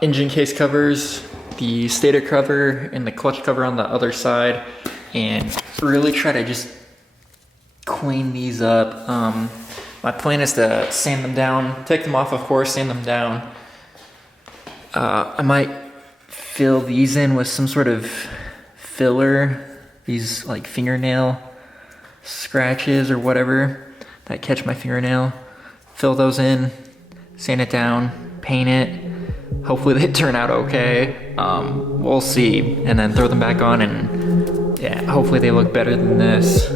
engine case covers, the stator cover, and the clutch cover on the other side, and really try to just clean these up. My plan is to sand them down, take them off, of course, sand them down. I might fill these in with some sort of filler, these like fingernail scratches or whatever that catch my fingernail. Fill those in, sand it down, paint it. Hopefully they turn out okay. We'll see. And then throw them back on, and yeah, hopefully they look better than this.